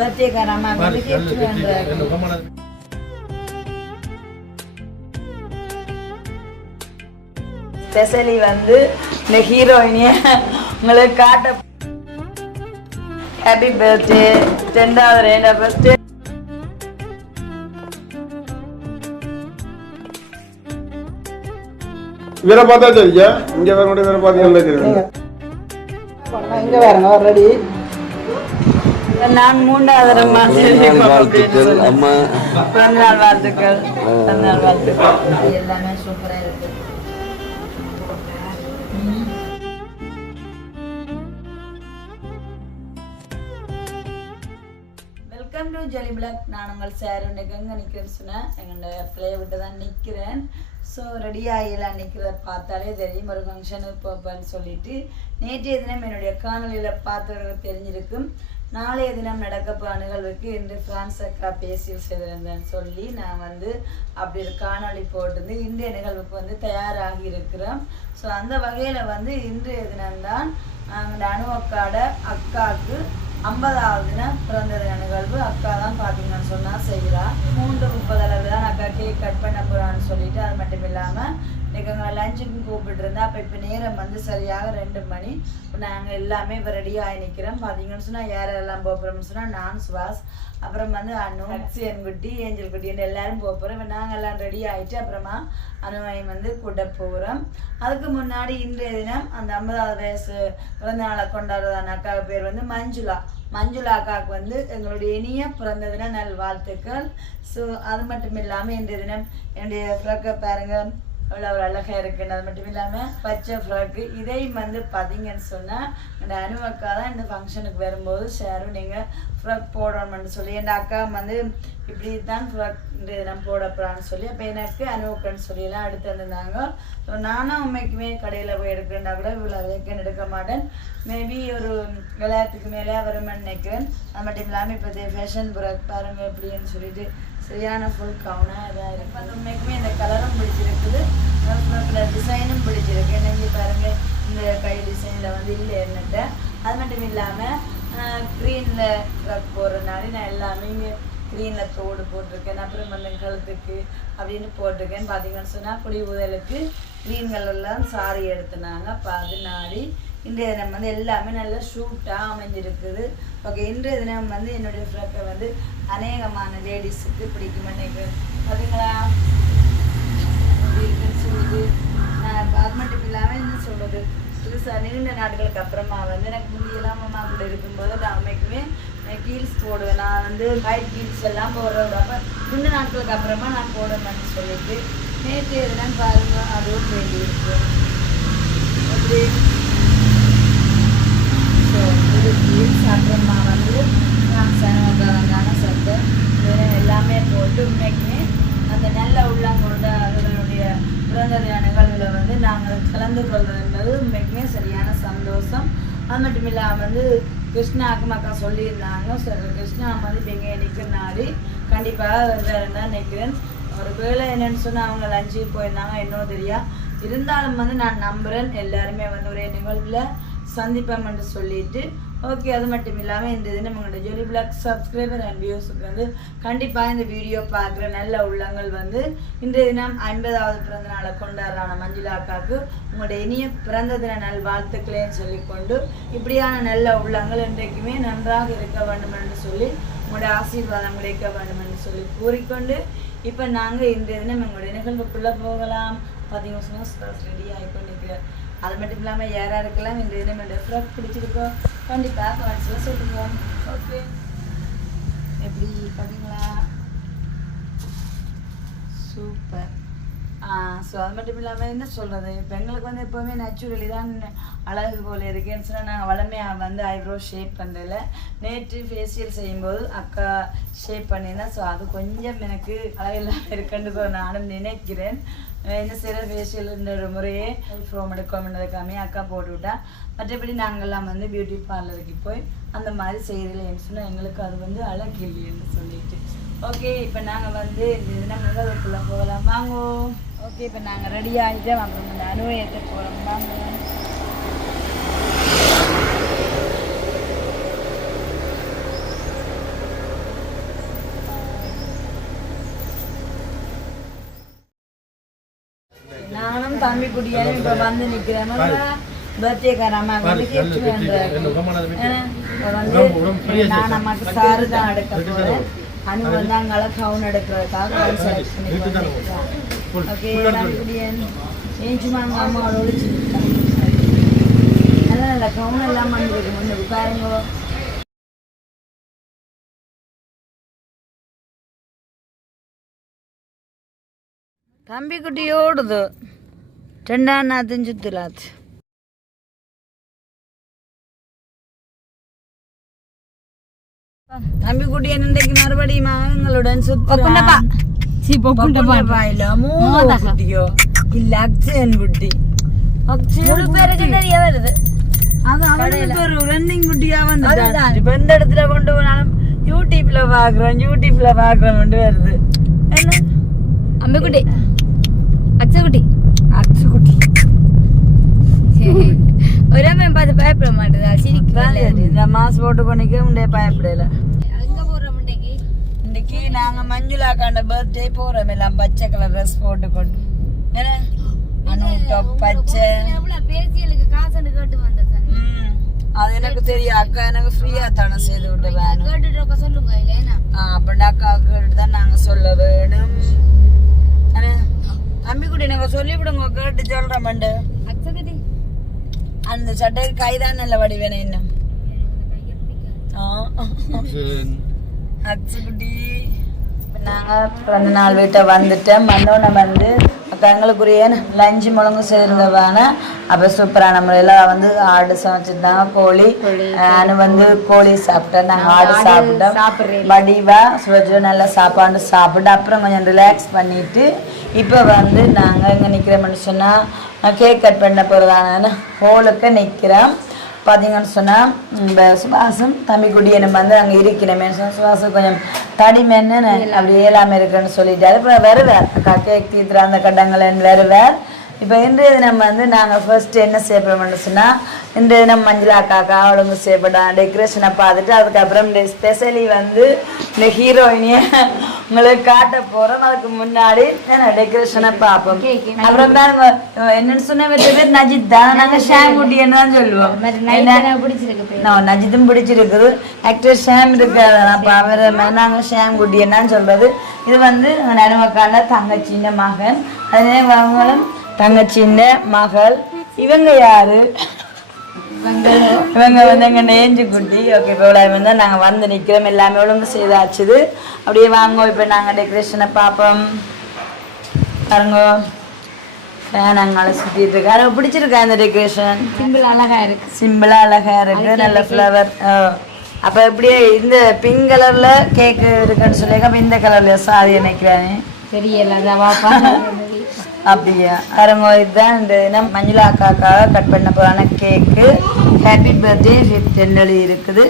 பர்த்டேக்கார அம்மா. ஸ்பெஷலி வந்து இந்த ஹீரோயினிய உங்களுக்கு காட்ட ஹாப்பி பர்த்டே ரெண்டாவது ரெண்டா பர்த்டே இவரை பார்த்தா சரியா இங்க வர கூட இவரை பார்த்தீங்கன்னா தெரியும் இங்க. பாருங்க ரெடி நான் மூன்றாவது வாழ்த்துக்கள் அம்மா. பிறந்தநாள் வாழ்த்துக்கள் பிறந்தநாள் வாழ்த்துக்கள். எல்லாமே சூப்பரா இருக்கு. வெல்கம் டு ஜெலி பிளாக் நான் உங்கள் சார் இன்னைக்கு எங்கே நிற்கிறேன்னு சொன்னேன். எங்களோட பிள்ளைய விட்டு தான் நிற்கிறேன் ஸோ ரெடி ஆகிலாம் நிற்கிறத பார்த்தாலே தெரியும். ஒரு ஃபங்க்ஷனுக்கு போப்பேன்னு சொல்லிட்டு. நேற்றைய தினம் என்னுடைய காணொலியில் பார்த்தவர்களுக்கு தெரிஞ்சிருக்கும். நாளைய தினம் நடக்க நிகழ்வுக்கு இன்று பிரான்ஸ் அக்கா பேசி செய்திருந்தேன்னு சொல்லி நான் வந்து அப்படி ஒரு காணொளி போட்டிருந்து இன்றைய நிகழ்வுக்கு வந்து தயாராகி இருக்கிறோம். ஸோ அந்த வகையில் வந்து இன்றைய தினம்தான் அந்த அணு அக்காட அக்காவுக்கு ஐம்பதாவது தினம் பிறந்த தின நிகழ்வு. அக்கா தான் பார்த்தீங்கன்னு சொன்னால் செய்கிறா மூன்று முப்பது அளவு தான் அக்கா கேக் கட் பண்ண போகிறான்னு சொல்லிட்டு அது மட்டும் இல்லாமல் இன்னைக்கு அங்கே லஞ்சுக்கு கூப்பிட்டுருந்தா அப்போ இப்போ நேரம் வந்து சரியாக ரெண்டு மணி. இப்போ நாங்கள் எல்லாமே இப்போ ரெடியாக நிற்கிறோம் பார்த்தீங்கன்னு சொன்னால் யாரெல்லாம் போகிறோம்னு சொன்னால் நான் சுவாஸ் அப்புறம் வந்து அனு அக்சியன் குட்டி ஏஞ்சல் குட்டின்னு எல்லாரும் போக போகிறோம் இப்போ நாங்கள் எல்லாம் ரெடி ஆகிட்டு அப்புறமா அனுவையும் வந்து கூட்ட போகிறோம் அதுக்கு முன்னாடி இன்றைய தினம் அந்த ஐம்பதாவது வயசு பிறந்த நாளை கொண்டாடுறதான அக்காவுக்கு பேர் வந்து மஞ்சுளா. மஞ்சுளா அக்காவுக்கு வந்து எங்களுடைய இனிய பிறந்த தின நல் வாழ்த்துக்கள் ஸோ அது மட்டும் இல்லாமல் இன்றைய தினம் என்னுடைய ஃப்ரக்கை பாருங்கள் அவ்வளோ ஒரு அழகாக இருக்குன்னு அது மட்டும் இல்லாமல் பச்சை ஃப்ராக்கு இதையும் வந்து பார்த்தீங்கன்னு சொன்னால் இந்த அனுவக்கா தான் இந்த ஃபங்க்ஷனுக்கு வரும்போது ஷேரும் நீங்கள் ஃப்ராக் போடணும்னு சொல்லி என் அக்கா வந்து இப்படி தான் ஃப்ராக் இந்த போடப்படான்னு சொல்லி அப்போ எனக்கு அனுவக்கன்னு சொல்லியெல்லாம் எடுத்து வந்திருந்தாங்க ஸோ நானும் உண்மைக்குமே கடையில் போய் எடுக்கிறேன்னா கூட இவ்வளோ வேக்கன் எடுக்க மாட்டேன். மேபி ஒரு விளையாட்டுக்கு மேலே வருமான்னு நினைக்கிறேன் அது மட்டும் இல்லாமல் இப்போ ஃபேஷன் ஃப்ராக் பாருங்கள் எப்படின்னு சொல்லிட்டு சரியான ஃபுல் கவுனாக இதாக இருக்குது அது உண்மைக்குமே இந்த கலரும் பிடிச்சிருக்குது. ஃப்ராக்கில் டிசைனும் பிடிச்சிருக்கு. என்னங்க பாருங்க இந்த கை டிசைனில் வந்து இல்லை என்னட்ட. அது மட்டும் இல்லாமல் க்ரீனில் ஃப்ராக் போடுறதுனால நான் எல்லாமே இங்கே க்ரீனில் தோடு போட்டிருக்கேன். அப்புறம் வந்து கழுத்துக்கு அப்படின்னு போட்டிருக்கேன் பார்த்தீங்கன்னு சொன்னால் குடி உதலுக்கு க்ரீன் கலர்லாம் சாரி எடுத்துனாங்க. அப்போ நாடி இன்றைய தினம் வந்து எல்லாமே நல்லா ஷூட்டாக அமைஞ்சிருக்குது. ஓகே இன்றைய தினம் வந்து என்னுடைய ஃப்ராக்கை வந்து அநேகமான லேடிஸுக்கு பிடிக்கும் எனக்கு பார்த்தீங்களா இருக்குன்னு நான் அது மட்டும் இல்லாமல் என்ன சொல்கிறது புதுசாக நீண்ட நாட்களுக்கு அப்புறமா வந்து எனக்கு முந்தியெல்லாம் அம்மா கூட இருக்கும்போது நான் அம்மைக்குமே ஹீல்ஸ் போடுவேன். நான் வந்து ஹைட் ஹீல்ஸ் எல்லாம் போடுறது அப்போ நீண்ட நாட்களுக்கு அப்புறமா நான் போடணும்னு சொல்லிட்டு நேற்று எதுனா பாருங்க அதுவும் வேண்டியிருக்கு அப்படி ஸோ இது ஹீல்ஸ் அப்புறமா வந்து நான் சனவக்கான சட்டை இதெல்லாம் எல்லாமே போட்டு உண்மைக்குமே அந்த நல்ல உள்ளம் கொண்ட அவர்களுடைய பிறந்த தின நிகழ்வில் வந்து நாங்கள் கலந்து கொள்வது என்பது உண்மைக்குமே சரியான சந்தோஷம் அது மட்டும் இல்லாமல் வந்து கிருஷ்ணா அக்கமாக்கா சொல்லியிருந்தாங்க. சரி கிருஷ்ணா வந்து இப்போ இங்கே நிற்கிறனாடி கண்டிப்பாக வருவாருன்னு தான் நிற்கிறேன் ஒரு வேளை என்னன்னு சொன்னால் அவங்க லஞ்சு போயிருந்தாங்க என்னோ தெரியா. இருந்தாலும் வந்து நான் நம்புகிறேன் எல்லாருமே வந்து ஒரே நிகழ்வில் சந்திப்பேன் என்று சொல்லிட்டு ஓகே அது மட்டும் இல்லாமல் இந்த தினம் நம்மளோட ஜோலி பிளாக் சப்ஸ்கிரைபர் அண்ட் வியூஸுக்கு வந்து கண்டிப்பாக இந்த வீடியோ பார்க்குற நல்ல உள்ளங்கள் வந்து இன்றைய தினம் ஐம்பதாவது பிறந்த நாளை கொண்டாடுறான மஞ்சுளா அக்காவுக்கு உங்களுடைய இனிய பிறந்த தின நல் வாழ்த்துக்களையும் சொல்லிக்கொண்டு இப்படியான நல்ல உள்ளங்கள் இன்றைக்குமே நன்றாக இருக்க வேண்டும் என்று சொல்லி உங்களுடைய ஆசீர்வாதம் கிடைக்க வேண்டும் என்று சொல்லி கூறிக்கொண்டு இப்போ நாங்கள் இன்றைய தினம் எங்களுடைய நிகழ்வுக்குள்ளே போகலாம். பார்த்தீங்கன்னா சொன்னால் ரெடி ஆகிக்கொண்டிருக்கிறார் அது மட்டும் இல்லாமல் யார் இந்த இது நம்ம ஃப்ராக் பிடிச்சிருக்கோ கண்டிப்பாக வாட்ஸ்அப்பில் சொல்லுங்க ஓகே எப்படி பார்த்தீங்களா சூப்பர் ஸோ அது மட்டும் இல்லாமல் என்ன சொல்கிறது பெண்களுக்கு எங்களுக்கு வந்து எப்போவுமே நேச்சுரலி தான் அழகு போல இருக்கேன்னு சொன்னால் நாங்கள் வளமையாக வந்து ஐப்ரோ ஷேப் பண்ணுறதில்ல நேற்று ஃபேஷியல் செய்யும்போது அக்கா ஷேப் பண்ணியிருந்தேன் ஸோ அது கொஞ்சம் எனக்கு அழகில்லாமல் இருக்குன்னு நானும் நினைக்கிறேன். என்ன செய்கிற ஃபேஷியல்ன்ற முறையே ஃப்ரோம் எடுக்கணுன்றதுக்காமே அக்கா போட்டு விட்டா. மற்றபடி நாங்கள்லாம் வந்து பியூட்டி பார்லருக்கு போய் அந்த மாதிரி செய்கிறதில்லைன்னு சொன்னால் எங்களுக்கு அது வந்து அழகு இல்லைன்னு சொல்லிட்டு. ஓகே இப்போ நாங்கள் வந்து இந்த போகலாம். வாங்கோ. ஓகே இப்போ நாங்கள் ரெடி ஆகிட்டோம் அப்புறம் இந்த அனுபவத்தை போகிறோம் வாங்க. தம்பி குடியாலும் இப்ப வந்து நிக்கிறேன் பர்த்டேக்கார அம்மா வந்து நான் அம்மாக்கு சாரு தான் எடுக்க போறேன். அனு வந்து அங்கால கவுன் எடுக்கிறதுக்காக கவுன் செலக்ட் பண்ணி. ஓகே தம்பி குடியன் ஏன் சும்மா அங்க அம்மாவோட ஒழிச்சு நல்ல நல்ல கவுன் எல்லாம் வந்துருக்கு முன்னுக்கு பாருங்க. தம்பி குட்டி ஓடுது. அக்ஷயன் பேருக்கு தெரிய வருது. அது அவனுக்கு ஒரு ரன்னிங் குட்டியா வந்துட்டான் இப்ப எந்த இடத்துல கொண்டு போனாலும் யூடியூப்ல பாக்குறோம் யூடியூப்ல பாக்குறோம் வருது. என்ன? அம்பக்குட்டி. அச்சக்குட்டி அக்ஷு குட்டி ஒரே மேம் பார்த்து பயப்பட மாட்டேதா. சிரிக்கிறாள் இந்த மாசு போட்டு பண்ணிக்க உண்டே பயப்படல. எங்க போடுற முட்டைக்கு இன்னைக்கு நாங்க மஞ்சுளாக்காண்ட பர்த்டே போறோம். எல்லாம் பச்சை கலர் ட்ரெஸ் போட்டு கொண்டு. பச்சை. பேசியலுக்கு காசுன்னு கேட்டு வந்த சார் ம், அது எனக்கு தெரியும். அக்கா எனக்கு ஃப்ரீயா தானே செய்து விட்டு வேணும். கேட்டுட்டு இருக்க சொல்லுங்க இல்லையா அப்படின்னா அக்காவுக்கு தான் நாங்க சொல்ல வேணும். அண்ணே, தம்பி கூட நீங்க சொல்லி விடுங்க கேட்டு சொல்றேன் மண்டு. அந்த சட்டைக்கு கைதான் நல்ல வடிவேணும் இன்னும் அச்சுக்குட்டி நாங்க பிறந்த நாள் வீட்டை வந்துட்டோம் வந்தோடனே வந்து அக்கா எங்களுக்குரிய லஞ்சு முழங்கு சேர்ந்தவான. அப்போ சூப்பரான முறையில் வந்து ஆடு சமைச்சிருந்தாங்க கோழி. நான் வந்து கோழி சாப்பிட்டேன். நாங்கள் ஆடு சாப்பிட்டோம். வடிவா சுவச்சு நல்ல சாப்பாடு சாப்பிட்டு அப்புறம் கொஞ்சம் ரிலாக்ஸ் பண்ணிட்டு இப்போ வந்து நாங்கள் இங்கே நிற்கிறோம்னு சொன்னால் கேக் கட் பண்ண போகிறதான ஹோலுக்கு நிற்கிறோம் பார்த்தீங்கன்னு சொன்னால் இந்த சுபாசம் தம்பிக்குடி நம்ம வந்து அங்கே இருக்கிறமே. சுபாசம் கொஞ்சம் தடிமென்னு அப்படி இயலாமல் இருக்குன்னு சொல்லிட்டாரு. அப்புறம் வருவார். அக்கா கேக் தீத்துற அந்த கட்டங்கள் வருவார். இப்போ இன்றைய தினம் வந்து நாங்கள் ஃபர்ஸ்ட் என்ன செய்யப்படுறோம்னு சொன்னால் இன்றைய தினம் மஞ்சள் அக்காக்கா அவளுங்க செய்யப்பட்டோம் டெக்கரேஷனை பார்த்துட்டு அதுக்கப்புறம் இந்த ஸ்பெஷலி வந்து இந்த ஹீரோயினியை உங்களுக்கு காட்ட போகிறோம் அதுக்கு முன்னாடி டெக்கரேஷனை பார்ப்போம். அப்புறம் தான் என்னன்னு சொன்ன பேர் நஜித் தான் நாங்கள் ஷாம் குட்டின்னு தான் சொல்லுவோம் நான் நஜித்தும் பிடிச்சிருக்குது. ஆக்டர் ஷாம் இருக்காரு. அப்போ அவர் நாங்கள் ஷாம் குட்டி என்னன்னு சொல்றது. இது வந்து நடுமக்கான தங்கச்சின்ன மகன். அதே அவங்களும் தங்கச்சின்ன மகள். இவங்க யாரு? இவங்க வந்து எங்க நேஞ்சு குட்டி. ஓகே இப்போ இவ்வளோ வந்து நாங்கள் வந்து நிற்கிறோம் எல்லாமே ஒழுங்கு செய்தாச்சுது. அப்படியே வாங்க இப்போ நாங்கள் டெக்கரேஷனை பார்ப்போம். பாருங்க. அங்கால சுற்றிட்டு இருக்கு. அது பிடிச்சிருக்கா இந்த டெக்கரேஷன் சிம்பிள் அழகா இருக்கு. சிம்பிளா அழகா இருக்கு. நல்ல ஃப்ளவர் அப்ப இப்படியே இந்த பிங்க் கலர்ல கேக் இருக்குன்னு இந்த கலர்ல சாரி நினைக்கிறானே தெரியல வாப்பா அப்படியா? அரங்கோ இதுதான் இந்த தினம் மஞ்சுளா அக்காக்காக கட் பண்ண போறான கேக்கு ஹாப்பி பர்த்டே ஃபிஃப்த் இருக்குது.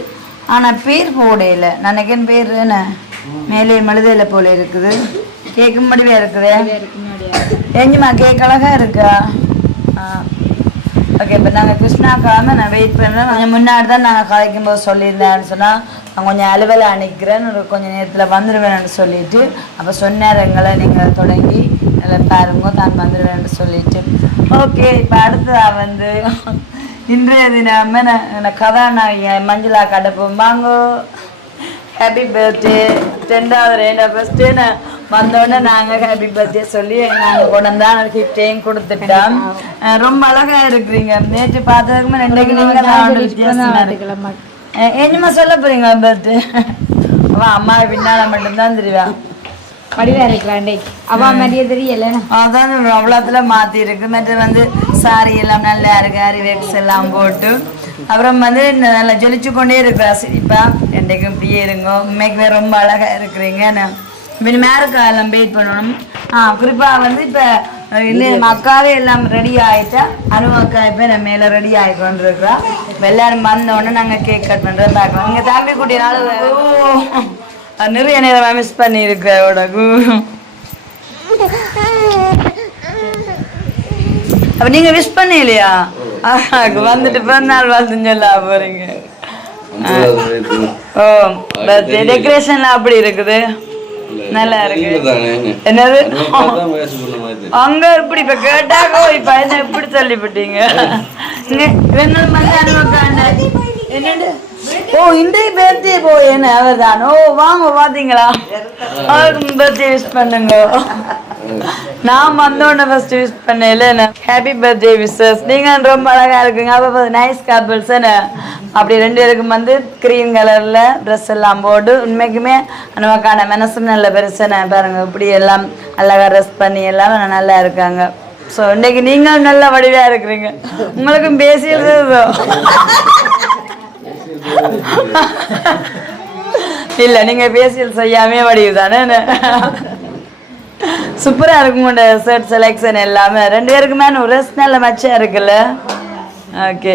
ஆனா பேர் போடையில நினைக்கிறேன் பேர் என்ன? மேலே மழுதையில போல இருக்குது. கேக்கும் முடிவே இருக்குது. ஏஞ்சுமா கேக் அழகா இருக்கா? ஆ. ஓகே இப்போ நாங்கள் கிருஷ்ணாக்காம நான் வெயிட் பண்ணுறேன் கொஞ்சம் முன்னாடி தான் நாங்கள் கலைக்கும் போது சொல்லியிருந்தேன்னு சொன்னால் நான் கொஞ்சம் அலுவலை அனுக்கிறேன் ஒரு கொஞ்சம் நேரத்தில் வந்துடுவேன்னு சொல்லிட்டு அப்போ சொன்னார் எங்களை நீங்கள் தொடங்கி. அதில் பாருங்க தான் வந்துடுவேன்னு சொல்லிட்டு. ஓகே இப்போ அடுத்ததாக வந்து இன்றைய தினம் நான் கதாநாயகி மஞ்சுளா கடப்போம் வாங்கோ. ஹாப்பி பர்த்டே ரெண்டாவது ரெண்டா ஃபர்ஸ்ட்டு நான் வந்தோடனே நாங்கள் ஹாப்பி பர்த்டே சொல்லி நாங்கள் கொண்டு வந்தால் கிஃப்டையும் கொடுத்துட்டோம். ரொம்ப அழகா இருக்கிறீங்க. நேற்று பார்த்ததுக்குமே ரெண்டைக்கு நீங்கள் என்னம்மா சொல்ல போறீங்க பர்த்டே அவன் அம்மா பின்னால மட்டும்தான் தெரியா படிவா இருக்கிறாண்டே. அவ மாதிரியே தெரியல அதான் அவ்வளோத்துல மாற்றி இருக்கு மற்ற வந்து சாரி எல்லாம் நல்லா இருக்கு அரிவேக்ஸ் எல்லாம் போட்டு. அப்புறம் வந்து நல்லா ஜொலிச்சு கொண்டே இருக்கிறா சிரிப்பா. என்றைக்கும் இப்படியே இருங்க. உண்மைக்குமே ரொம்ப அழகா இருக்கிறீங்க. இப்போ மேருக்கா எல்லாம் வெயிட் பண்ணணும்? ஆ குறிப்பாக வந்து இப்போ இல்லை அக்காவே எல்லாம் ரெடி ஆகிட்டா அனு அக்கா இப்போ நம்ம மேலே ரெடி ஆகி கொண்டிருக்கிறா. இப்போ எல்லாரும் வந்தோடனே நாங்கள் கேக் கட் பண்ணுறது பார்க்கலாம். இங்கே தம்பி குட்டினால நிறைய நேரம் மிஸ் பண்ணியிருக்கேன் அவட அப்ப நீங்க விஷ் பண்ணலையா? வந்துட்டு பிறந்தநாள் வாழ்த்துன்னு சொல்ல போறீங்க. ஓ டெக்கரேஷன்லாம் அப்படி இருக்குது. நல்லா இருக்கு. என்னது? அங்க இப்படி இப்ப கேட்டாக்கோ இப்ப என்ன இப்படி சொல்லிவிட்டீங்க? என்ன வந்து அனுபவக்காண்ட என்னண்டு ஓ இந்த பேர்தே என்ன? அவர்தான்? ஓ வாங்க பாத்தீங்களா? அவருக்கு பர்த்டே விஷ் பண்ணுங்க. நான் வந்தோடனே ஃபர்ஸ்ட் விஷ் பண்ணல ஹாப்பி பர்த்டே விஷஸ் நீங்க ரொம்ப அழகா இருக்குங்க. அப்ப நைஸ் கப்பிள்ஸ் அப்படி ரெண்டு பேருக்கும் வந்து கிரீன் கலர்ல ட்ரெஸ் எல்லாம் போட்டு உண்மைக்குமே நமக்கான மனசும் நல்ல பெருசுன்னு பாருங்க இப்படி எல்லாம் அழகா ட்ரெஸ் பண்ணி எல்லாம் நல்லா இருக்காங்க. ஸோ இன்னைக்கு நீங்க நல்ல வடிவா இருக்கிறீங்க. உங்களுக்கும் பேசியது இல்ல நீங்க பேசியல் செய்யாமே வடிவு தானே சூப்பரா இருக்கும் உங்களோட ஷர்ட் செலெக்ஷன் எல்லாமே. ரெண்டு பேருக்குமே ட்ரெஸ் நல்ல மச்சா இருக்குல்ல? ஓகே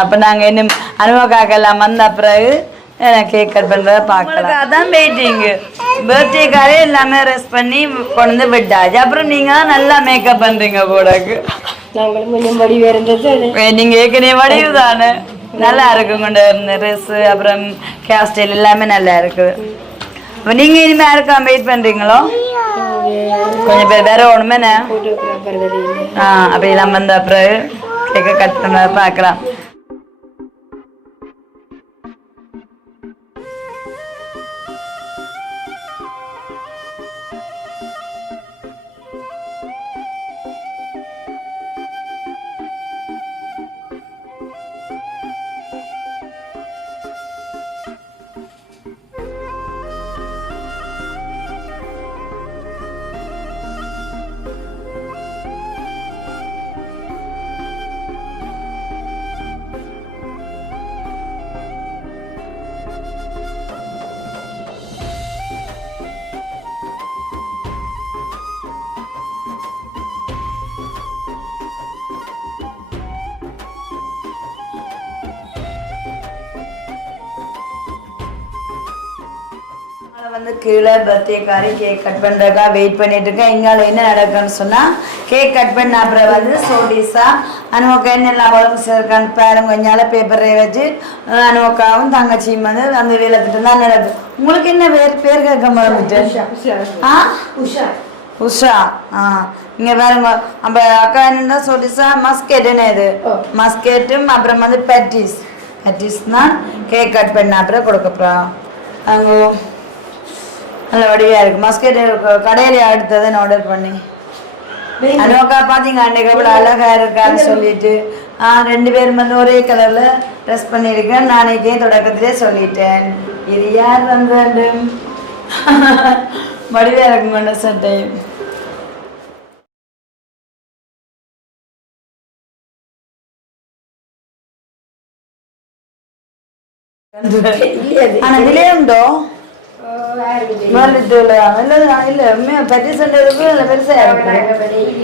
அப்ப நாங்க இன்னும் அனுபவக்காக்கெல்லாம் வந்த பிறகு கேக் கட் பண்றத பார்க்கலாம். அதான் வெயிட்டிங் பர்த்டேக்காரே எல்லாமே ரெஸ்ட் பண்ணி கொண்டு வந்து விட்டாச்சு. அப்புறம் நீங்க தான் நல்லா மேக்கப் பண்றீங்க போடக்கு நாங்களும் கொஞ்சம் படி வேறு இருந்தது ஏ, நீங்க ஏற்கனவே வடிவு தானே நல்லா இருக்கு கொண்டு இருந்த ட்ரெஸ் அப்புறம் ஹேர் ஸ்டைல் எல்லாமே நல்லா இருக்குது அப்ப நீங்க இனிமே யாருக்கா வெயிட் பண்றீங்களோ கொஞ்சம் பேர் வேற ஒண்ணுமே ஆ அப்படி நம்ம வந்த அப்புறம் கேக்க கட் பண்ண பார்க்கலாம் கீழே பர்த்டேக்காரி கேக் கட் பண்ணுறக்கா வெயிட் பண்ணிட்டு இருக்கேன். இங்கால என்ன நடக்குன்னு சொன்னா கேக் கட் பண்ண அப்புறம் வந்து சோடிஸா அனுமக்கா என்னெல்லாம் உடம்பு சேர்க்கான்னு பாருங்க. இங்கால பேப்பரை வச்சு அனுமக்காவும் தங்கச்சியும் வந்து அந்த வேலைத்திட்டு தான் நடக்குது. உங்களுக்கு என்ன பேர் பேர் கேட்க மறந்துட்டு ஆ? உஷா. உஷா. ஆ. இங்க பாருங்க. நம்ம அக்கா என்னன்னா சோடிஸா மஸ்கெட்டுன்னு இது? மஸ்கெட்டும் அப்புறம் வந்து பேட்டிஸ் பேட்டிஸ்னா கேக் கட் பண்ண அப்புறம் கொடுக்கப்புறம் அங்கே நல்ல வடிவா இருக்கு. மஸ்கெட் கடையில அடுத்தது ஆர்டர் பண்ணி அனுவக்கா பாத்தீங்க? அன்னைக்கு எவ்வளவு அழகா இருக்கான்னு சொல்லிட்டு. ஆ ரெண்டு பேரும் வந்து ஒரே கலர்ல ட்ரெஸ் பண்ணியிருக்கேன். நாளைக்கே தொடக்கத்திலே சொல்லிட்டேன். இது யார் வந்து வடிவா இருக்கும் கொண்ட சட்டை. ஆனா விலையுண்டோ வலுதுல இல்ல இல்ல. உண்மையா பத்தி சொன்னதுக்கு இல்ல பெருசா.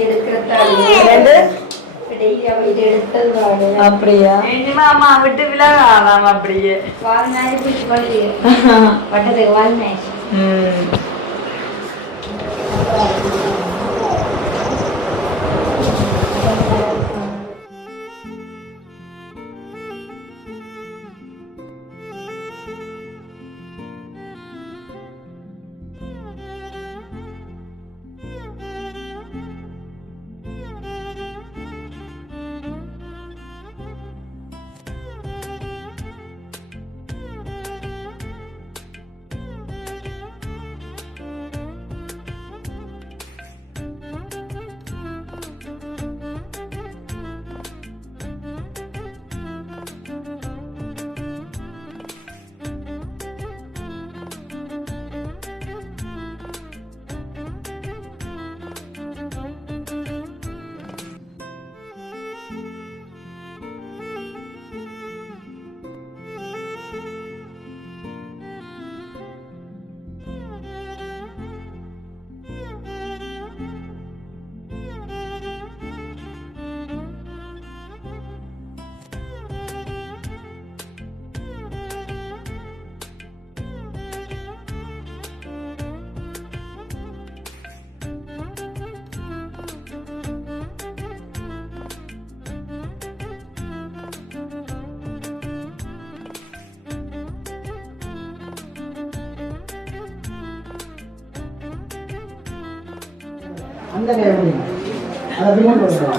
இருக்கு ரெண்டு. அப்படியா? அம்மா விட்டு விலகாலாம் அப்படியே.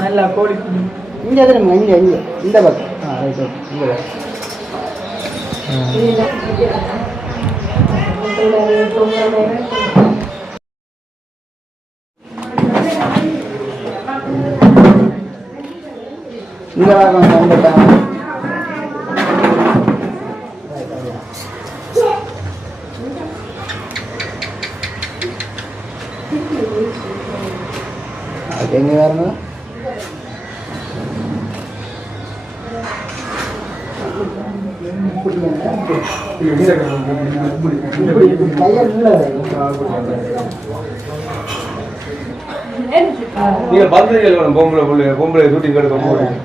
நல்லா கோழி இங்கே திரும்ப இங்கே இங்கே இந்த பக்கம். ஆ ரைட் ஓகே. இங்கே எங்கே வரங்க கையில் உள்ள நீங்க பார்த்துருக்கீங்க பொம்பளை பொம்பளை பொம்பளை ஷூட்டிங் எடுக்க வரங்க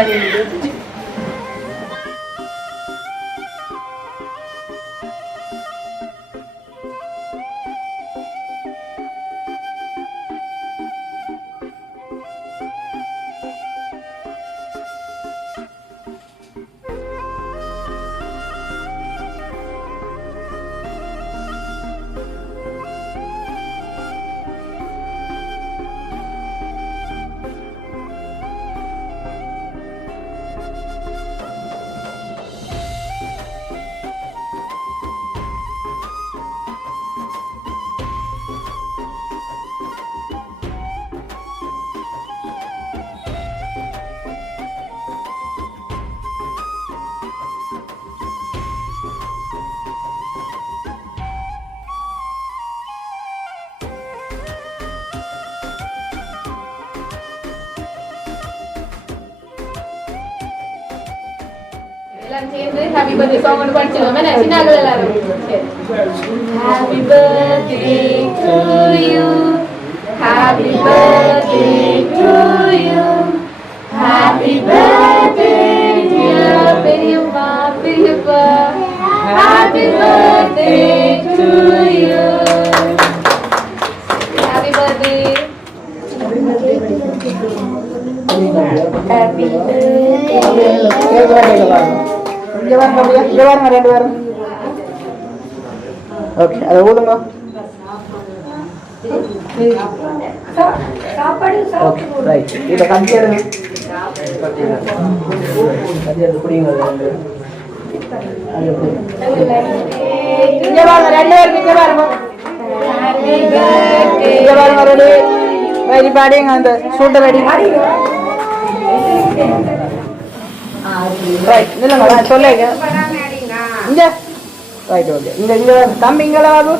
எல்லாம் சேர்ந்து ஹாப்பி பர்த்டே சாங் ஒன்று படிச்சிருவோம் என்ன சின்ன ஆளுகள் எல்லாரும் happy birthday to you happy birthday to you happy birthday dear பெரியம்மா பெரியப்பா happy birthday to you happy birthday happy cake வரையில் பாருங்க இங்கே வாருங்க அப்படியே இங்கே வாருங்க ரெண்டு பேரும் ஓகே அதை ஊதுங்க ஓகே ரைட் இதை கஞ்சி எடுங்க கஞ்சி எடுத்து குடிங்க அது ரெண்டு. அது எப்படி? இங்கே பாருங்க ரெண்டு பேரும் இங்கே பாருங்க இங்கே பாருங்க ரெடி ரெடி பாடிங்க அந்த சூட்டை ரெடி ரைட் நில்லுங்க நான் சொல்லுங்க இங்க ரைட் ஓகே இங்க இங்க தம்பி இங்கல வாது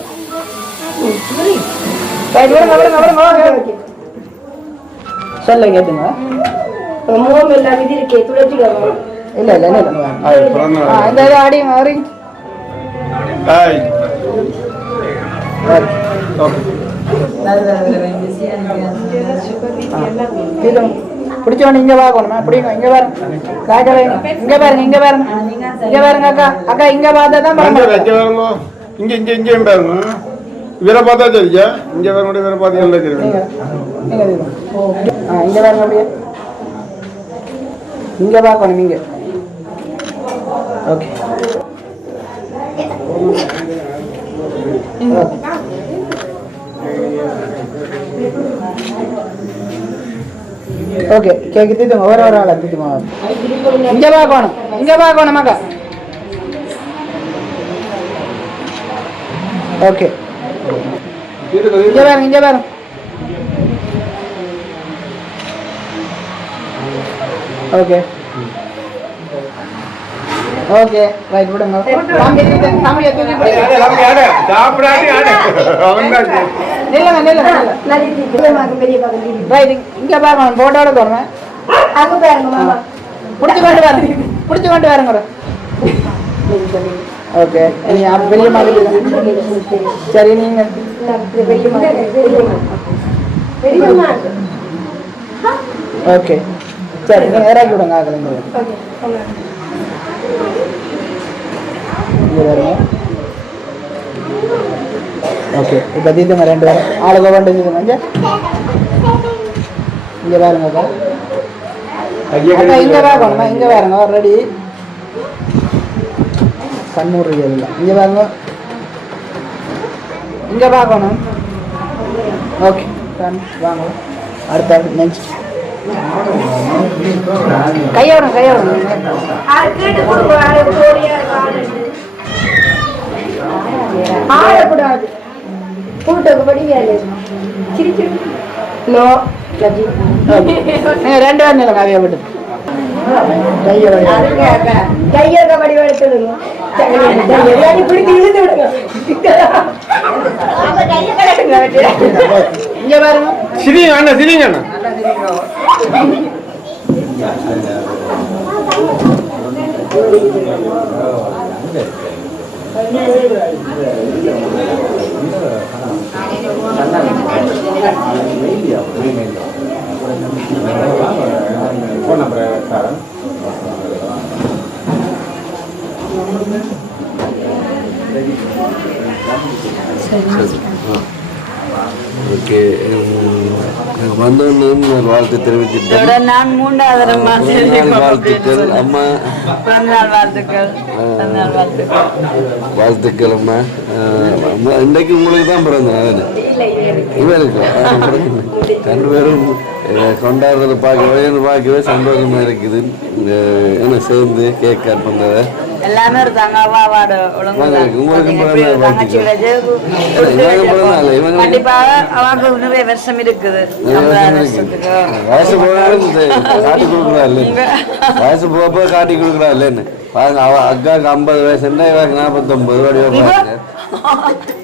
ரைட் விடுங்க விடுங்க விடுங்க சொல்லுங்க கேட்டுங்க முகம் எல்லாம் இது இருக்கே துடைச்சிடுவோம் இல்ல இல்ல இல்ல அது இந்த ஹாய் ரைட் ஓகே இது பிடிச்சவன இங்க பார்க்கணுமா பிடிக்கும் இங்க பாருங்க. காய்ச்சல் இங்க பாருங்க இங்க பாருங்க. இங்க பாருங்க அக்கா. அக்கா இங்க பார்த்தா தான் பாருங்க பாருங்க. இங்கே இங்கே இங்கேயும் பாருங்க. இவரை பார்த்தா சரியா இங்கே வரணும் இவரை பார்த்து நல்லா தெரியும் இங்க பாருங்க அப்படியே. இங்க பார்க்கணும் இங்க. ஓகே. ஓகே கேக்கு தீத்துங்க ஒரு ஒரு ஆளா தீத்துங்க இங்க பார்க்கணும் இங்க பார்க்கணும் மக்கா ஓகே இங்க பாருங்க இங்க பாருங்க. ஓகே ஓகே ரைட் விடுங்க. நில்லுங்க நில்லுங்க ரைட் இங்க பார்க்கணும் போட்டோட போடுவேன் அங்க பாருங்க மாமா. பிடிச்சு கொண்டு வரேன் பிடிச்சு கொண்டு வரேன் கூட ஓகே நீ அப்ப பெரிய மாதிரி சரி நீங்க. பெரியம்மா பெரியம்மா ஓகே. சரி நீங்க இறக்கி விடுங்க பாருங்க. ஓகே இப்போ தீத்துங்க ரெண்டு பேரும். ஆளுங்க கொண்டு தீத்துங்க இங்க இங்க பாருங்க அக்கா இங்க பார்க்கணுமா இங்க பாருங்க ரெடி கண்ணூர் இல்லை இங்க பாருங்க. இங்க பார்க்கணும். ஓகே வாங்க. அடுத்த நெக்ஸ்ட் கையோடும் கையோடும் கேட்டு கொடுங்க ஆளு கோழியா ஆடக்கூடாது. கூட்டுக்கு படி வேலை சிரி நீங்க ரெண்டு பேரும் நிலம் கவியை கையோட கையக படி எடுத்துடுங்க பிடிச்சி இழுத்து விடுங்க. இங்க பாருங்க. சிரிங்க அண்ணா சிரிங்க அண்ணா. ஃபோன் நம்பரை சார் சரி. ஓகே நாங்கள் வந்தோன்னு ஒரு வாழ்த்து தெரிவிச்சுட்டேன் இதோட நான் மூன்றாவது வாழ்த்துக்கள் அம்மா. வாழ்த்துக்கள் வாழ்த்துக்கள். அம்மா. இன்னைக்கு உங்களுக்கு தான் பிறந்த நாள் ரெண்டு பேரும் கொண்டாடுறத பார்க்கவே பார்க்கவே சந்தோஷமா இருக்குது. என்ன சேர்ந்து கேக் கட் பண்றத? எல்லாமே இருக்காங்க அவா அவார்டு ஒழுங்கு கண்டிப்பாக அவாக்கு நிறைய வருஷம் இருக்குது வயசு போனாலும் காட்டி கொடுக்குறா இல்ல வயசு போக போக காட்டி கொடுக்குறா இல்லைன்னு பாருங்க அவ அக்காவுக்கு ஐம்பது வயசுன்னா இவருக்கு நாற்பத்தொம்பது வடிவா பாருங்க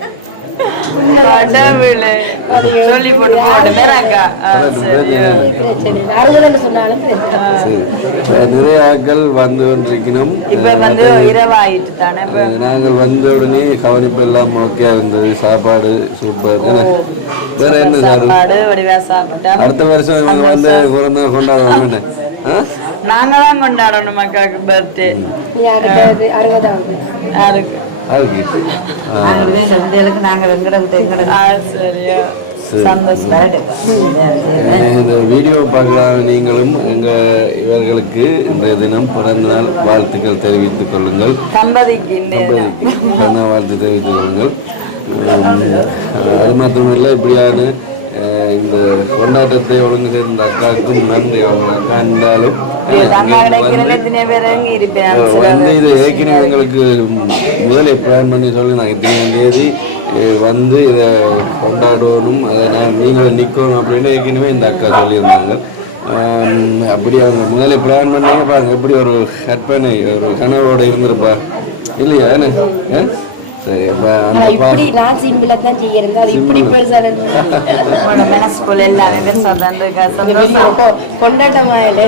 கடவுளே. சொல்லி போட்டு போட்டு மேராக்கா. சரி. அறுபதுன்னு சொன்னாலும் சரி. இப்ப நிறைய ஆட்கள் வந்து கொண்டிருக்கணும். நாங்கள் வந்த உடனே கவனிப்பு எல்லாம் ஓகே இருந்தது. சாப்பாடு சூப்பர்? வேற என்ன சார்? சாப்பாடு வடிவா சாப்பிட்டா? அடுத்த வருஷம் இவங்க வந்து பிறந்த கொண்டாடுவாங்க நாங்க தான் கொண்டாடணும் மக்களுக்கு பர்த்டே அறுபதாவது இந்த வீடியோ பார்க்கலாம் நீங்களும் எங்க இவர்களுக்கு இன்றைய தினம் பிறந்த நாள் வாழ்த்துக்கள் தெரிவித்துக் கொள்ளுங்கள். தம்பதிக்கு இந்த பிறந்த வாழ்த்து தெரிவித்துக் கொள்ளுங்கள். அது மாத்திரமல்ல இப்படியான இந்த கொண்டாட்டத்தை ஒழுங்கு செய்த அக்காவுக்கும் நன்றி அவங்க அக்கா இருந்தாலும் வந்து இது ஏற்கனவே எங்களுக்கு முதலே பிளான் பண்ணி சொல்லி நான் இத்தனை தேதி வந்து இதை கொண்டாடணும் அதை நான் நீங்கள் நிற்கணும் அப்படின்னு ஏற்கனவே இந்த அக்கா சொல்லியிருந்தாங்க அப்படி அவங்க முதலே பிளான் பண்ணீங்க பாருங்க எப்படி ஒரு கற்பனை ஒரு கனவோட இருந்திருப்பா இல்லையா என்ன இப்படி நான் சிம்பிளா தான் செய்யறது அது இப்படி பெருசா மனசுக்குள்ள எல்லாமே பெருசா தான் இருக்கா சந்தோஷம் கொண்டாட்டமா இல்லை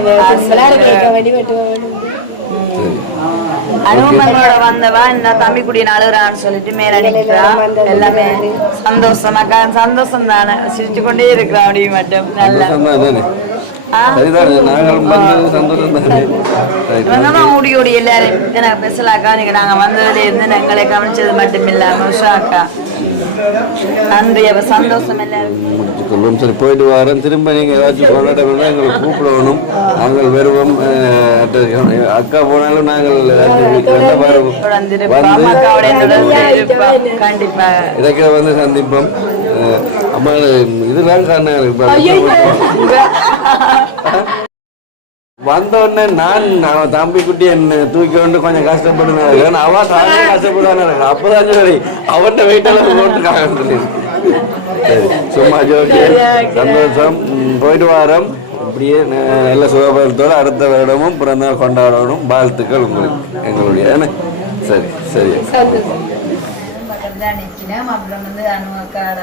வந்தவா? இந்த தம்பி குடி அழுகுறான்னு சொல்லிட்டு மேல எல்லாமே சந்தோஷமாக்கா சந்தோஷம் தானே சிரிச்சு கொண்டே இருக்கிறா அப்படி மட்டும். நல்ல? சரிதான் நாங்கள் வந்தது சந்தோஷம் தானே ரைட் இவங்க தான் ஓடி ஓடி எல்லாரும் எனக்கு பெசலாக்கா நீங்க நாங்க வந்ததுல இருந்து எங்களை கவனிச்சது மட்டும் இல்லாம உஷாக்கா. நன்றி அவ சந்தோஷம் எல்லாருக்கும் முடிச்சுக்கொள்வோம் சரி போயிட்டு வரேன். திரும்ப நீங்க ஏதாச்சும் கொண்டாட்டம் பண்ணா எங்களை கூப்பிடணும். நாங்கள் வருவோம் அக்கா போனாலும் நாங்கள் கண்டிப்பாக வந்து சந்திப்போம். அம்மா இதெல்லாம் காரணம் இப்ப வந்த உடனே நான் அவன் தம்பி குட்டி என்ன தூக்கி கொண்டு கொஞ்சம் கஷ்டப்படுவேன் அவ தானே கஷ்டப்படுவான் அப்பதான் சரி அவன் வெயிட்டெல்லாம் போட்டுருக்காங்க சொல்லி. சரி, சும்மா ஜோக்கி சந்தோஷம். போயிட்டு வாரம். இப்படியே ந- நல்ல சுகபலத்தோட அடுத்த வருடமும் பிறந்த கொண்டாடணும். வாழ்த்துக்கள் உங்களுக்கு எங்களுடைய? சரி சரி. தான் நிற்கிறோம் அப்புறம் வந்து அனுவக்கார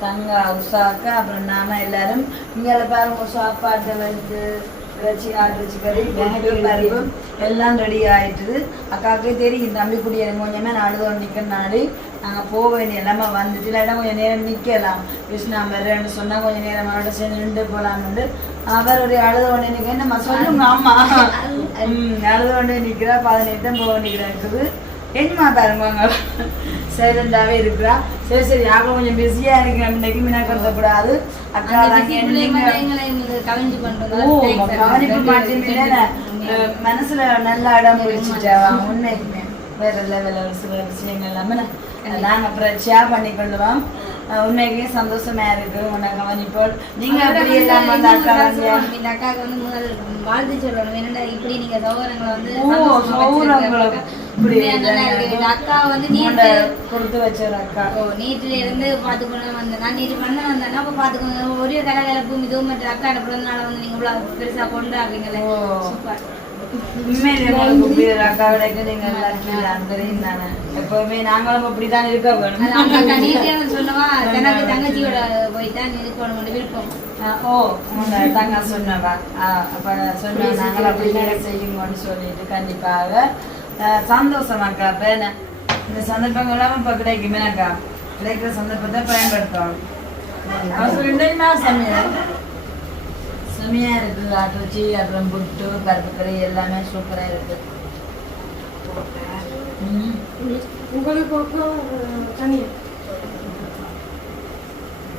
தங்க உஷாக்கா அப்புறம் நாம எல்லாரும் இங்கே பாருங்க சாப்பாடு வந்து இறைச்சி ஆட்டிறைச்சி கறி பருப்பு எல்லாம் ரெடி ஆயிட்டுது. அக்காவுக்கே தெரியும் தம்பி குடி எனக்கு கொஞ்சமே நான் அழுத நிற்கிற நாடு நாங்கள் போக வேண்டிய எல்லாமே வந்துட்டு இல்லாட்டா கொஞ்சம் நேரம் நிற்கலாம் கிருஷ்ணா வரேன்னு சொன்னால் கொஞ்சம் நேரம் அவரோட சேர்ந்து நின்று போகலாம்னு அவர் ஒரு அழுத உடனே நிற்க என்னம்மா சொல்லுங்க ஆமா அழுத உடனே நிற்கிறா பதினெட்டு தான் போக வேண்டியதா இருக்குது. என்னமா பாருங்க சைலண்டாவே இருக்கிறா. சரி சரி யாரும் கொஞ்சம் பிஸியா இருக்கிறேன் இன்னைக்கு மீனா கூடாது அக்கா கவனிப்பு மாட்டேன் மனசுல நல்ல இடம் பிடிச்சிட்டா உண்மைக்குமே வேற லெவலில் சில விஷயங்கள் எல்லாமே நான் நாங்க அப்புறம் ஷேர் பண்ணி கொள்ளுவோம். உண்மைக்குமே சந்தோஷமா இருக்கு. உன்னை கவனிப்போல் நீங்க அப்படி எல்லாம் வந்து அக்கா இந்த அக்காவுக்கு வந்து முதல் வாழ்த்து சொல்லணும் என்னடா இப்படி நீங்க சகோதரங்களை வந்து அக்கா வந்து நேற்று கொடுத்து வச்ச அக்கா. ஓ நேற்றுல இருந்து பார்த்துக்கொண்டு வந்தேன். நான் நேற்று பண்ண வந்தேன்னா அப்போ பார்த்துக்கோங்க ஒரே கலகலப்பு இதுவும் மற்ற அக்கா பிறந்த நாளை வந்து நீங்க இவ்வளவு பெருசா கொண்டாடுறீங்களே. சூப்பர். எப்பவுமே நாங்களும் அப்படிதான் இருக்க வேணும் சொன்னவா தனக்கு தங்கச்சியோட போய் தான் இருக்கணும் விருப்பம் ஓ தங்க சொன்னவா? அப்ப சொன்ன நாங்கள் அப்படி செய்யுங்கன்னு சொல்லிட்டு கண்டிப்பாக ஆஹ் சந்தோஷம் அக்கா அப்ப என்ன இந்த சந்தர்ப்பங்கள் எல்லாம் இப்ப கிடைக்குமே அக்கா கிடைக்கிற சந்தர்ப்பத்தை பயன்படுத்தணும். அவன் சொல்லிட்டேன்னா சமையல் செமையா இருக்கு. ஆட்டுச்சி அப்புறம் புட்டு பருப்பு கறி எல்லாமே சூப்பரா இருக்கு. ம்.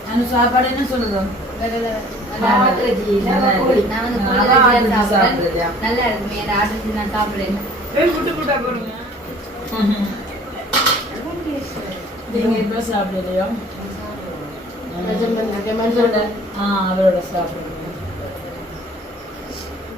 அந்த சாப்பாடு என்ன சொல்லுது? நான் வந்து நல்லா இருக்குமே அந்த ஆட்டு நான் சாப்பிடுறேன் நீங்க இப்ப சாப்பிடலையோ? ஆ அவரோட சாப்பிடுங்க